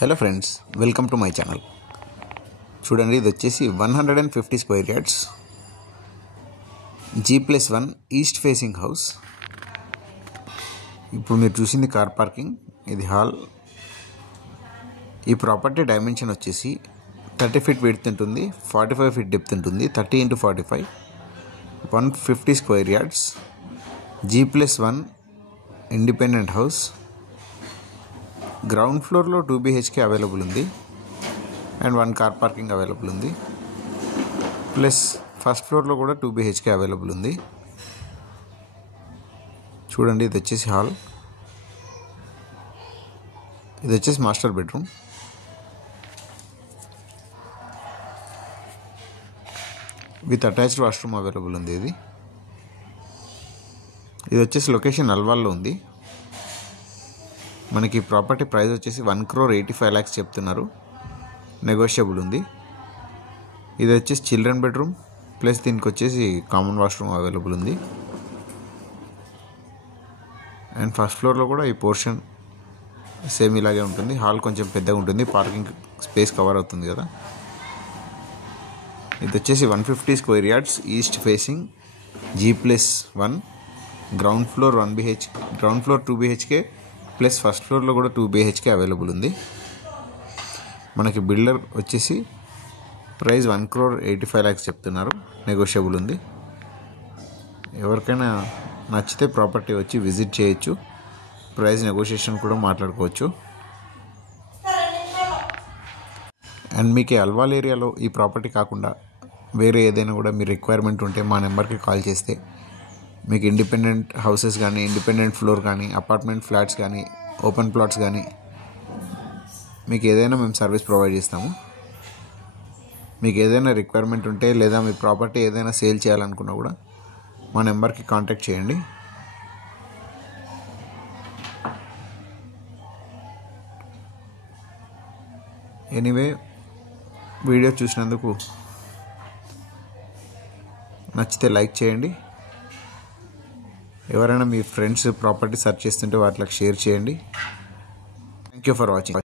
Hello friends, welcome to my channel. చూడండి, ఇది వచ్చేసి 150 square yards G+1 east facing house. ఇప్పుడు మీరు చూసింది కార్ పార్కింగ్, ఇది హాల్. ఈ ప్రాపర్టీ డైమెన్షన్ వచ్చేసి 30 ఫీట్ విడ్త్ ఉంటుంది, 45 ఫీట్ డెప్త్ ఉంటుంది. 30 × 45 150 square yards G+1 independent house. Ground ఫ్లోర్లో 2 BHK అవైలబుల్ ఉంది అండ్ 1 కార్ పార్కింగ్ అవైలబుల్ ఉంది. ప్లస్ ఫస్ట్ ఫ్లోర్లో కూడా 2 BHK అవైలబుల్ ఉంది. చూడండి, ఇది వచ్చేసి హాల్, ఇది వచ్చేసి master bedroom. With attached washroom available ఉంది. ఇది వచ్చేసి లొకేషన్ అల్వాల్లో ఉంది. మనకి ప్రాపర్టీ ప్రైస్ వచ్చేసి 1,85,00,000 చెప్తున్నారు, నెగోషియబుల్ ఉంది. ఇది వచ్చేసి చిల్డ్రన్ బెడ్రూమ్ ప్లస్ దీనికి వచ్చేసి కామన్ వాష్రూమ్ అవైలబుల్ ఉంది. అండ్ ఫస్ట్ ఫ్లోర్లో కూడా ఈ పోర్షన్ సేమ్ ఇలాగే ఉంటుంది. హాల్ కొంచెం పెద్దగా ఉంటుంది, పార్కింగ్ స్పేస్ కవర్ అవుతుంది కదా. ఇది వచ్చేసి 150 square yards east facing G+1. Ground floor 2 BHK plus first ఫ్లోర్లో కూడా 2 BHK అవైలబుల్ ఉంది. మనకి బిల్డర్ వచ్చేసి ప్రైస్ 1,85,00,000 చెప్తున్నారు, నెగోషియబుల్ ఉంది. ఎవరికైనా నచ్చితే ప్రాపర్టీ వచ్చి విజిట్ చేయొచ్చు, ప్రైస్ నెగోషియేషన్ కూడా మాట్లాడుకోవచ్చు. అండ్ మీకు అల్వాల్ ఏరియాలో ఈ ప్రాపర్టీ కాకుండా వేరే ఏదైనా కూడా మీ రిక్వైర్మెంట్ ఉంటే మా నెంబర్కి కాల్ చేస్తే మీకు ఇండిపెండెంట్ హౌసెస్ కానీ, ఇండిపెండెంట్ ఫ్లోర్ కానీ, అపార్ట్మెంట్ ఫ్లాట్స్ కానీ, ఓపెన్ ప్లాట్స్ కానీ, మీకు ఏదైనా మేము సర్వీస్ ప్రొవైడ్ చేస్తాము. మీకు ఏదైనా రిక్వైర్మెంట్ ఉంటే లేదా మీ ప్రాపర్టీ ఏదైనా సేల్ చేయాలనుకున్నా కూడా మా నెంబర్కి కాంటాక్ట్ చేయండి. ఎనీవే, వీడియో చూసినందుకు నచ్చితే లైక్ చేయండి. ఎవరైనా మీ ఫ్రెండ్స్ ప్రాపర్టీ సెర్చ్ చేస్తుంటే వాటికి షేర్ చేయండి. Thank you for watching.